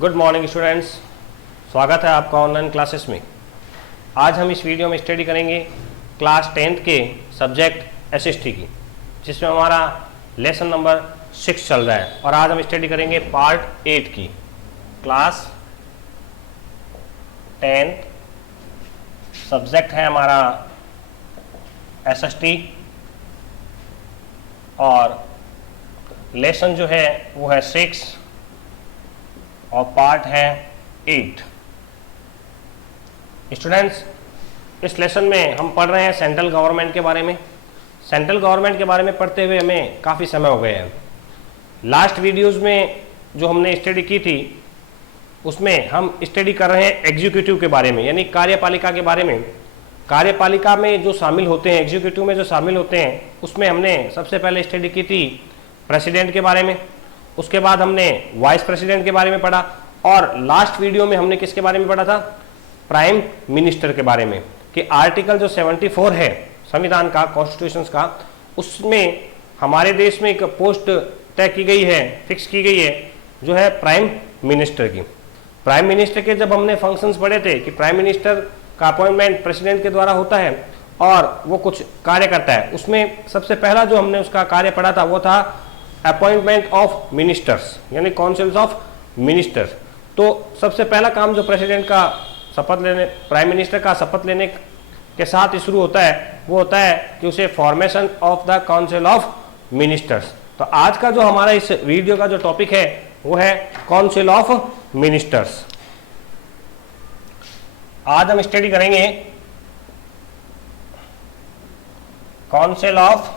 Good morning students, स्वागत है आपका ऑनलाइन क्लासेस में। आज हम इस वीडियो में स्टडी करेंगे क्लास 10th के सब्जेक्ट एसएसटी की, जिसमें हमारा लेसन नंबर 6 चल रहा है। और आज हम स्टडी करेंगे पार्ट 8 की। क्लास 10th सब्जेक्ट है हमारा एसएसटी और लेसन जो है वो है 6 और पार्ट है 8। स्टूडेंट्स, इस लेसन में हम पढ़ रहे हैं सेंट्रल गवर्नमेंट के बारे में। सेंट्रल गवर्नमेंट के बारे में पढ़ते हुए हमें काफ़ी समय हो गया है। लास्ट वीडियोस में जो हमने स्टडी की थी उसमें हम स्टडी कर रहे हैं एग्जीक्यूटिव के बारे में, यानी कार्यपालिका के बारे में। कार्यपालिका में जो शामिल होते हैं, एग्जीक्यूटिव में जो शामिल होते हैं, उसमें हमने सबसे पहले स्टडी की थी प्रेसिडेंट के बारे में। उसके बाद हमने वाइस प्रेसिडेंट के बारे में पढ़ा और लास्ट वीडियो में हमने किसके बारे में पढ़ा था? प्राइम मिनिस्टर के बारे में। कि आर्टिकल जो 74 है संविधान का, कॉन्स्टिट्यूशन का, उसमें हमारे देश में एक पोस्ट तय की गई है, फिक्स की गई है, जो है प्राइम मिनिस्टर की। प्राइम मिनिस्टर के जब हमने फंक्शंस पढ़े थे कि प्राइम मिनिस्टर का अपॉइंटमेंट प्रेसिडेंट के द्वारा होता है और वो कुछ कार्य करता है, उसमें सबसे पहला जो हमने उसका कार्य पढ़ा था वो था अपॉइंटमेंट ऑफ मिनिस्टर्स, यानी काउंसिल्स ऑफ मिनिस्टर्स। तो सबसे पहला काम जो प्रेसिडेंट का शपथ लेने, प्राइम मिनिस्टर का शपथ लेने के साथ ही शुरू होता है, वो होता है कि उसे formation of the council of ministers. तो आज का जो हमारा इस वीडियो का जो टॉपिक है वो है काउंसिल ऑफ मिनिस्टर्स। आज हम स्टडी करेंगे काउंसिल ऑफ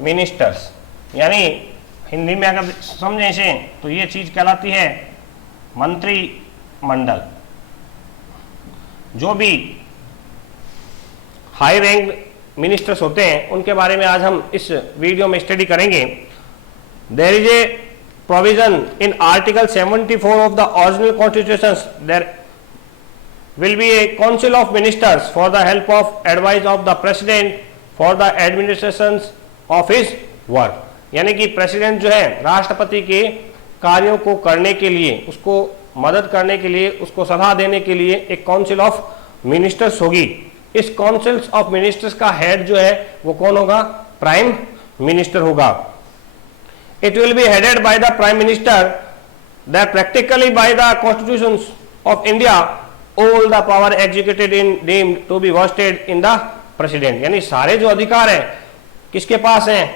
मिनिस्टर्स, यानी हिंदी में अगर समझें इसे तो ये चीज कहलाती है मंत्रिमंडल। जो भी हाई रैंक मिनिस्टर्स होते हैं उनके बारे में आज हम इस वीडियो में स्टडी करेंगे। There is a provision in article 74 of the original constitution, there will be a council of ministers for the help of advice of the president for the administrations of his work। यानी कि president जो है राष्ट्रपति के कार्यों को करने के लिए, उसको मदद करने के लिए, उसको सलाह देने के लिए एक काउंसिल ऑफ मिनिस्टर्स होगी। इस काउंसिल ऑफ मिनिस्टर्स का हेड जो है वो कौन होगा? प्राइम मिनिस्टर होगा। It will be headed by the prime minister, that practically by the constitution of India all the power executed in deemed to be vested in the president। यानी सारे जो अधिकार हैं किसके पास हैं?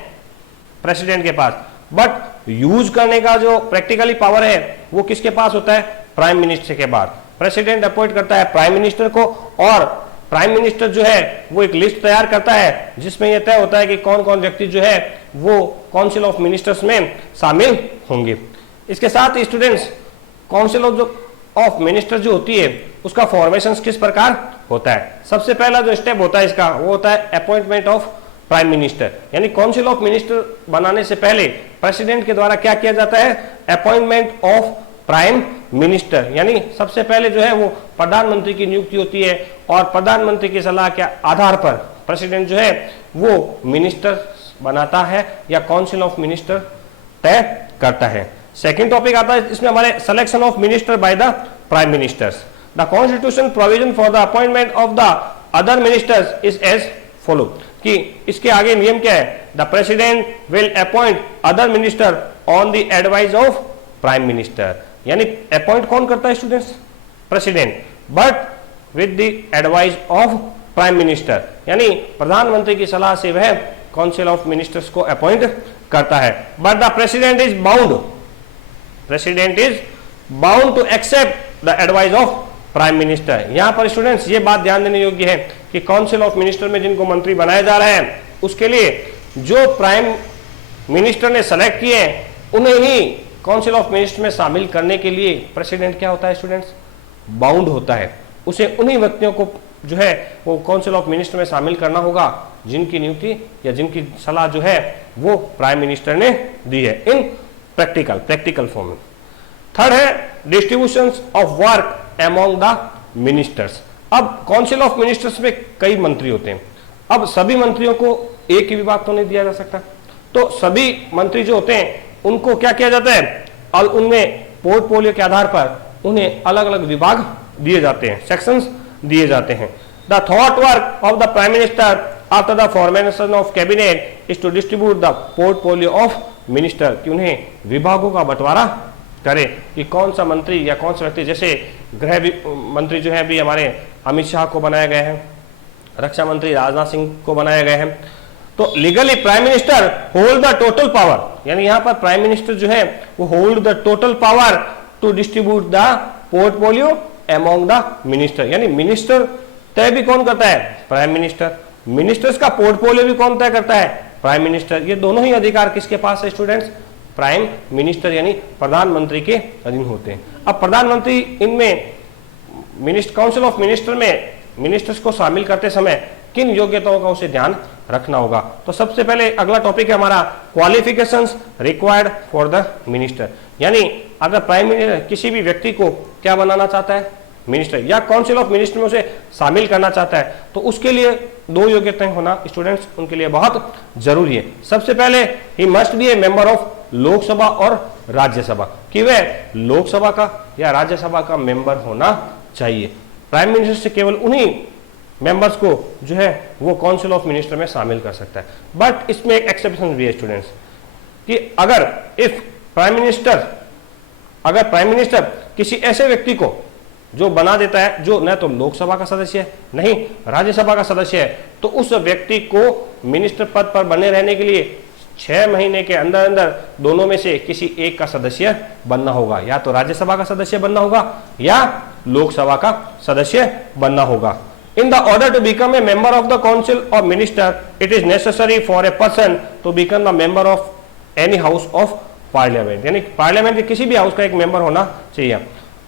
प्रेसिडेंट के पास। बट यूज करने का जो प्रैक्टिकली पावर है वो किसके पास होता है? प्राइम मिनिस्टर के बाद। प्रेसिडेंट अपॉइंट करता है प्राइम मिनिस्टर को और प्राइम मिनिस्टर जो है वो एक लिस्ट तैयार करता है जिसमें यह तय होता है कि कौन कौन व्यक्ति जो है वो काउंसिल ऑफ मिनिस्टर्स में शामिल होंगे। इसके साथ ही स्टूडेंट्स, काउंसिल ऑफ मिनिस्टर जो होती है उसका फॉर्मेशन किस प्रकार होता है? सबसे पहला जो स्टेप होता है इसका वो होता है अपॉइंटमेंट ऑफ प्राइम मिनिस्टर। यानी काउंसिल ऑफ मिनिस्टर बनाने से पहले प्रेसिडेंट के द्वारा क्या किया जाता है? Appointment of prime minister. यानी सबसे पहले जो है वो प्रधानमंत्री की नियुक्ति होती है और प्रधानमंत्री की सलाह के आधार पर प्रेसिडेंट जो है वो मिनिस्टर बनाता है या काउंसिल ऑफ मिनिस्टर तय करता है। सेकेंड टॉपिक आता है इसमें हमारे selection of minister by the prime ministers. The constitution provision for the appointment of the other ministers is as follow. कि इसके आगे नियम क्या है? The president will appoint other minister on the advice of prime minister. यानी appoint कौन करता है students? President, but with the advice of prime minister. यानी प्रधानमंत्री की सलाह से वह काउंसिल ऑफ मिनिस्टर्स को अपॉइंट करता है। But the president is bound to accept the advice of prime minister. यहां पर स्टूडेंट्स ये बात ध्यान देने योग्य है कि काउंसिल ऑफ मिनिस्टर में जिनको मंत्री बनाया जा रहा है उसके लिए जो प्राइम मिनिस्टर ने सेलेक्ट किए हैं उन्हें ही काउंसिल ऑफ मिनिस्टर में शामिल करने के लिए प्रेसिडेंट क्या होता है स्टूडेंट्स? बाउंड होता है। उसे उन्हीं व्यक्तियों को जो है वो काउंसिल ऑफ मिनिस्टर में शामिल करना होगा जिनकी नियुक्ति या जिनकी सलाह जो है वो प्राइम मिनिस्टर ने दी है इन प्रैक्टिकल फॉर्म में। थर्ड है distribution of work among the ministers. अब काउंसिल ऑफ मिनिस्टर्स में कई मंत्री होते हैं। अब सभी मंत्रियों को एक ही विभाग तो नहीं दिया जा सकता, तो सभी मंत्री जो होते हैं उनको क्या किया जाता है? और उनमें पोर्टफोलियो के आधार पर उन्हें अलग अलग विभाग दिए जाते हैं, सेक्शंस दिए जाते हैं। The thought work of the prime minister after the formation of cabinet is to distribute the portfolio of minister, कि उन्हें विभागों का बंटवारा करे कि कौन सा मंत्री या कौन सा व्यक्ति, जैसे गृह मंत्री जो है अभी हमारे अमित शाह को बनाया गया है, रक्षा मंत्री राजनाथ सिंह को बनाया गया है। तो legally prime minister hold the total power, यानी यहां पर प्राइम मिनिस्टर जो है वो hold the total power to distribute the portfolio among the minister, यानी मिनिस्टर तय भी कौन करता है? Prime minister. मिनिस्टर्स का पोर्टफोलियो भी कौन तय करता है? Prime minister. ये दोनों ही अधिकार किसके पास है स्टूडेंट्स? प्राइम मिनिस्टर यानी प्रधानमंत्री के अधीन होते हैं। अब प्रधानमंत्री इनमें काउंसिल ऑफ मिनिस्टर में मिनिस्टर्स को शामिल करते समय किन योग्यताओं का उसे ध्यान रखना होगा? तो सबसे पहले अगला टॉपिक है हमारा qualifications required for the minister, यानी अगर प्राइम मिनिस्टर किसी भी व्यक्ति को क्या बनाना चाहता है? मिनिस्टर, या काउंसिल ऑफ मिनिस्टर में उसे शामिल करना चाहता है, तो उसके लिए दो योग्यताएं होना स्टूडेंट्स उनके लिए बहुत जरूरी है। सबसे पहले he must be A member of Lok Sabha और राज्यसभा, कि वह लोकसभा का या राज्यसभा का मेंबर होना चाहिए। प्राइम मिनिस्टर से केवल उन्हीं मेंबर्स को जो है वो काउंसिल ऑफ मिनिस्टर में शामिल कर सकता है। बट इसमें एक एक्सेप्शन भी है स्टूडेंट्स, कि अगर प्राइम मिनिस्टर किसी ऐसे व्यक्ति को जो बना देता है जो न तो लोकसभा का सदस्य है नहीं राज्यसभा का सदस्य है, तो उस व्यक्ति को मिनिस्टर पद पर बने रहने के लिए 6 महीने के अंदर अंदर दोनों में से किसी एक का सदस्य बनना होगा, या तो राज्यसभा का सदस्य बनना होगा या लोकसभा का सदस्य बनना होगा। In the order to become a member of the council or minister, it is necessary for a person to become a member of any house of parliament, यानी पार्लियामेंट के किसी भी हाउस का एक मेंबर होना चाहिए।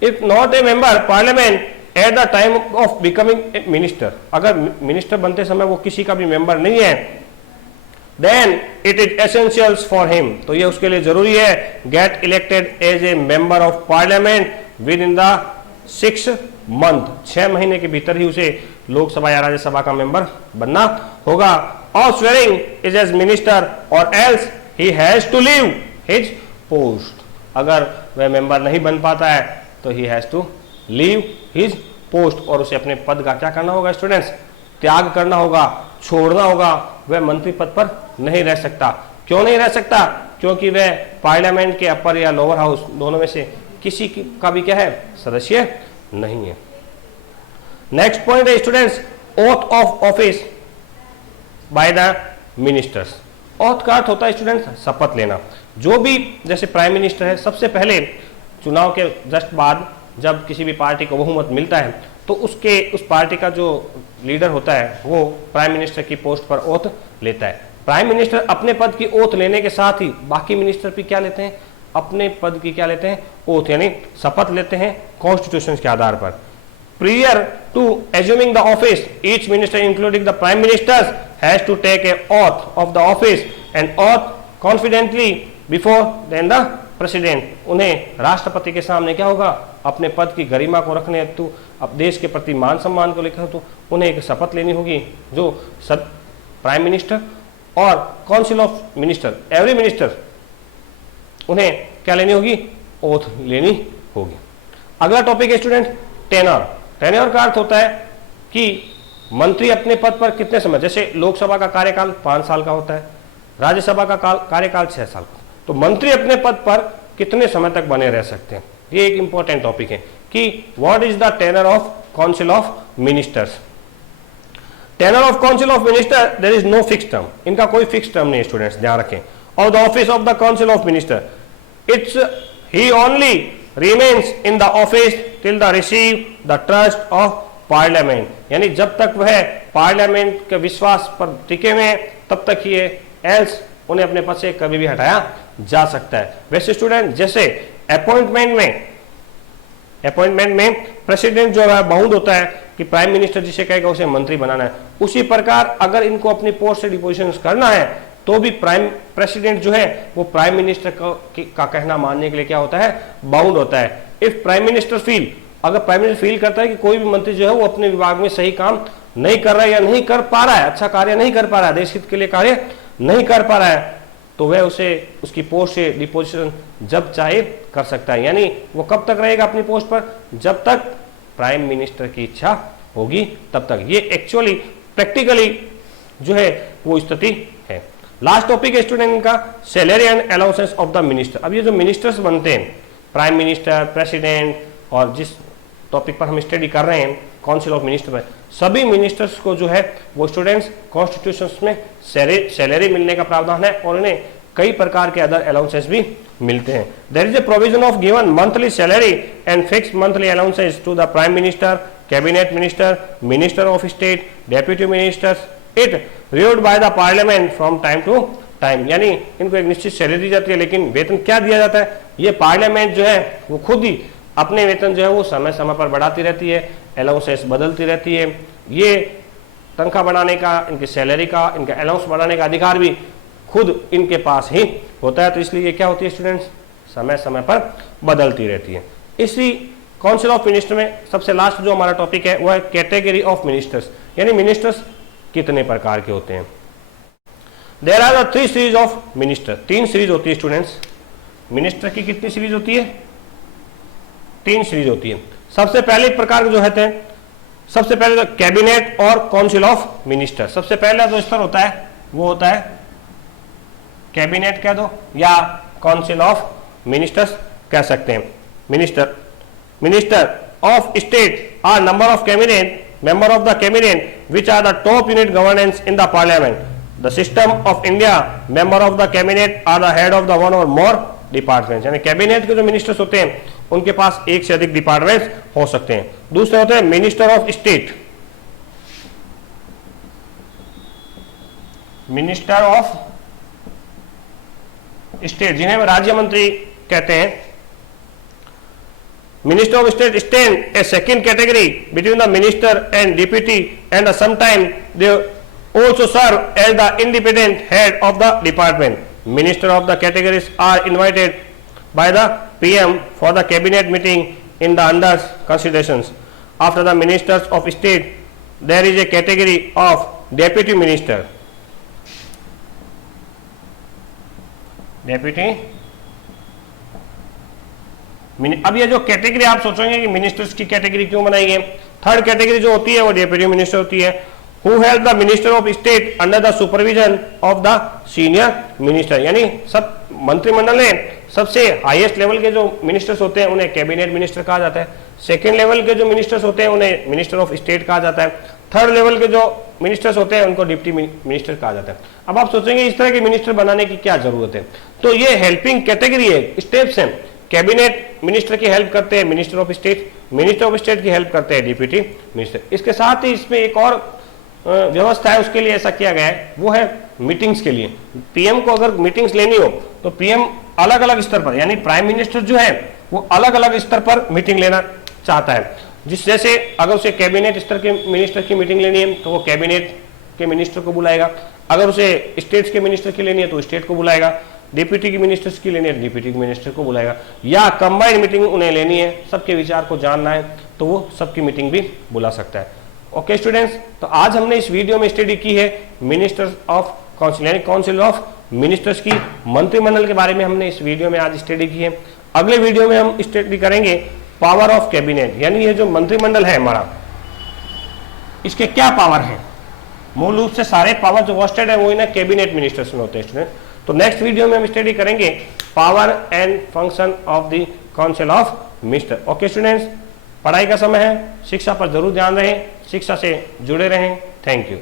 If not a member parliament at the time of becoming a minister, अगर minister बनते समय वो किसी का भी मेंबर नहीं है, then it is essentials for him, तो ये उसके लिए जरूरी है get elected as a member of parliament within the 6 month, 6 महीने के भीतर ही उसे लोकसभा या राज्यसभा का मेंबर बनना होगा। और swearing is as minister or else he has to leave his post, अगर वह मेंबर नहीं बन पाता है तो he has to leave his post, और उसे अपने पद का क्या करना होगा स्टूडेंट्स? त्याग करना होगा, छोड़ना होगा। वह मंत्री पद पर नहीं रह सकता। क्यों नहीं रह सकता? क्योंकि वह पार्लियामेंट के अपर या लोअर हाउस दोनों में से किसी का भी क्या है? सदस्य नहीं है। नेक्स्ट पॉइंट है students oath of office by the ministers. Oath का अर्थ होता है स्टूडेंट्स शपथ लेना। जो भी जैसे प्राइम मिनिस्टर है, सबसे पहले चुनाव के जस्ट बाद जब किसी भी पार्टी को बहुमत मिलता है तो उस पार्टी का जो लीडर होता है वो प्राइम मिनिस्टर की पोस्ट पर ओथ लेता है। प्राइम मिनिस्टर अपने पद की ओथ लेने के साथ ही बाकी मिनिस्टर भी क्या लेते हैं? अपने पद की क्या लेते हैं? ओथ, यानी शपथ लेते हैं कॉन्स्टिट्यूशन के आधार पर। Prior to assuming the office, each minister, including the prime minister, has to take a oath of the office and oath confidently before then the president. उन्हें राष्ट्रपति के सामने क्या होगा? अपने पद की गरिमा को रखने हेतु, अब देश के प्रति मान सम्मान को लेकर तो उन्हें एक शपथ लेनी होगी, जो सब प्राइम मिनिस्टर और council of minister, every minister, उन्हें क्या लेनी होगी? ओथ लेनी होगी। अगला टॉपिक है स्टूडेंट टेनर। टेन्योर का अर्थ होता है कि मंत्री अपने पद पर कितने समय, जैसे लोकसभा का कार्यकाल 5 साल का होता है, राज्यसभा का कार्यकाल 6 साल का, तो मंत्री अपने पद पर कितने समय तक बने रह सकते हैं? ये एक इंपॉर्टेंट टॉपिक है कि what is the tenure of council of ministers. Tenure of council of minister there is no fix term, इनका कोई फिक्स टर्म नहीं, स्टूडेंट्स ध्यान रखें। और the office of the council of minister, it's he only remains in the office till the receive the trust of parliament, यानी जब तक वह पार्लियामेंट के विश्वास पर टिके हुए हैं तब तक ही एल्स उन्हें अपने पद से कभी भी हटाया जा सकता है। वैसे स्टूडेंट जैसे अपॉइंटमेंट में प्रेसिडेंट जो है बाउंड होता है कि प्राइम मिनिस्टर जिसे कहेगा उसे मंत्री बनाना है, उसी प्रकार अगर इनको अपनी पोस्ट से डिपोजिशन करना है तो भी प्रेसिडेंट जो है वो प्राइम मिनिस्टर का कहना मानने के लिए क्या होता है? बाउंड होता है। इफ प्राइम मिनिस्टर अगर प्राइम मिनिस्टर फील करता है कि कोई भी मंत्री जो है वो अपने विभाग में सही काम नहीं कर रहा है या नहीं कर पा रहा है, अच्छा कार्य नहीं कर पा रहा है, देश हित के लिए कार्य नहीं कर पा रहा है, तो वह उसे उसकी पोस्ट से डिपोजिशन जब चाहे कर सकता है। यानी वो कब तक रहेगा अपनी पोस्ट पर, जब तक प्राइम मिनिस्टर की इच्छा होगी तब तक। ये एक्चुअली प्रैक्टिकली जो है वो स्थिति है। लास्ट टॉपिक है स्टूडेंट का salary and allowances of the minister. अब ये जो मिनिस्टर्स बनते हैं, प्राइम मिनिस्टर, प्रेसिडेंट, और जिस टॉपिक पर हम स्टडी कर रहे हैं काउंसिल ऑफ मिनिस्टर में, सभी मिनिस्टर्स को जो है वो स्टूडेंट्स कॉन्स्टिट्यूशन में सैलरी मिलने का प्रावधान है और उन्हें कई प्रकार के अदर अलाउंसेस भी मिलते हैं। There is a provision of given monthly salary and fix monthly allowances to the prime minister, cabinet minister, minister of state, deputy ministers, it reviewed by the parliament from time to time. यानी इनको एक निश्चित salary दी जाती है, लेकिन वेतन क्या दिया जाता है, ये पार्लियामेंट जो है वो खुद ही अपने वेतन जो है वो समय समय पर बढ़ाती रहती है, अलाउंसेस बदलती रहती है। ये तनख्वाह बढ़ाने का, इनकी सैलरी का, इनका अलाउंस बढ़ाने का अधिकार भी खुद इनके पास ही होता है। तो इसलिए ये क्या होती है स्टूडेंट्स, समय समय पर बदलती रहती है। इसी काउंसिल ऑफ मिनिस्टर में सबसे लास्ट जो हमारा टॉपिक है वो है कैटेगरी ऑफ मिनिस्टर्स, यानी मिनिस्टर्स कितने प्रकार के होते हैं। There are the 3 series of minister. 3 series होती है स्टूडेंट्स। मिनिस्टर की कितनी सीरीज होती है, 3 सीरीज होती है। सबसे पहले प्रकार जो है सबसे पहले तो कैबिनेट और काउंसिल ऑफ मिनिस्टर। सबसे पहला जो स्तर होता है वो होता है कैबिनेट कह दो या काउंसिल ऑफ मिनिस्टर्स कह सकते हैं। Minister of state are number of cabinet member of the cabinet which are the top unit governance in the parliament. The system of India member of the cabinet are the head of the one or more departments. यानी cabinet के जो ministers होते हैं उनके पास एक से अधिक departments हो सकते हैं। दूसरे होते हैं minister of state, minister of state जिन्हें राज्य मंत्री कहते हैं। Minister of State stand a second category between the minister and deputy, and sometimes they also serve as the independent head of the department. Minister of the categories are invited by the PM for the cabinet meeting in the under considerations. After the ministers of state, there is a category of deputy minister. Deputy अब ये जो category आप सोचेंगे कि ministers की category क्यों बनाई गई, थर्ड कैटेगरी जो होती है वो डेप्यूटी मिनिस्टर होती है, who help the minister of state under the supervision of the senior minister. यानी सब मंत्रिमंडल में सबसे हाईएस्ट लेवल के जो मिनिस्टर्स होते हैं उन्हें कैबिनेट मिनिस्टर कहा जाता है। सेकेंड लेवल के जो मिनिस्टर्स होते हैं उन्हें मिनिस्टर ऑफ स्टेट कहा जाता है। थर्ड लेवल के जो मिनिस्टर्स होते हैं उनको डिप्टी मिनिस्टर कहा जाता है। अब आप सोचेंगे इस तरह के मिनिस्टर बनाने की क्या जरूरत है, तो ये हेल्पिंग कैटेगरी है, स्टेप्स हैं। कैबिनेट मिनिस्टर की हेल्प करते हैं minister of state, minister of state की हेल्प करते हैं डिप्टी मिनिस्टर। इसके साथ ही इसमें एक और व्यवस्था है, उसके लिए ऐसा किया गया है, वो है मीटिंग्स के लिए। पीएम को अगर मीटिंग्स लेनी हो तो पीएम अलग अलग स्तर पर, यानी प्राइम मिनिस्टर जो है वो अलग अलग स्तर पर मीटिंग लेना चाहता है। जिस जैसे अगर उसे कैबिनेट स्तर के मिनिस्टर की मीटिंग लेनी है तो वो कैबिनेट के मिनिस्टर को बुलाएगा, अगर उसे स्टेट्स के मिनिस्टर की लेनी है तो स्टेट को बुलाएगा, डिप्टी की मिनिस्टर्स की लेनी है डिप्टी मिनिस्टर को बुलाएगा, या कंबाइंड मीटिंग उन्हें लेनी है, सबके विचार को जानना है तो वो सबकी मीटिंग भी बुला सकता है। ओके स्टूडेंट्स, तो आज हमने इस वीडियो में स्टडी की है मिनिस्टर्स ऑफ काउंसिल यानी काउंसिल ऑफ मिनिस्टर्स की, मंत्रिमंडल के बारे में हमने इस वीडियो में आज स्टडी की है। अगले वीडियो में हम स्टडी करेंगे पावर ऑफ कैबिनेट, यानी ये जो मंत्रिमंडल है हमारा, इसके क्या पावर है। मूल रूप से सारे पावर जो वेस्टेड है वो इन्हें कैबिनेट मिनिस्टर्स में होते हैं स्टूडेंट। तो नेक्स्ट वीडियो में हम स्टडी करेंगे power and function of the council of minister. Okay students, पढ़ाई का समय है, शिक्षा पर जरूर ध्यान रहें, शिक्षा से जुड़े रहें। Thank you.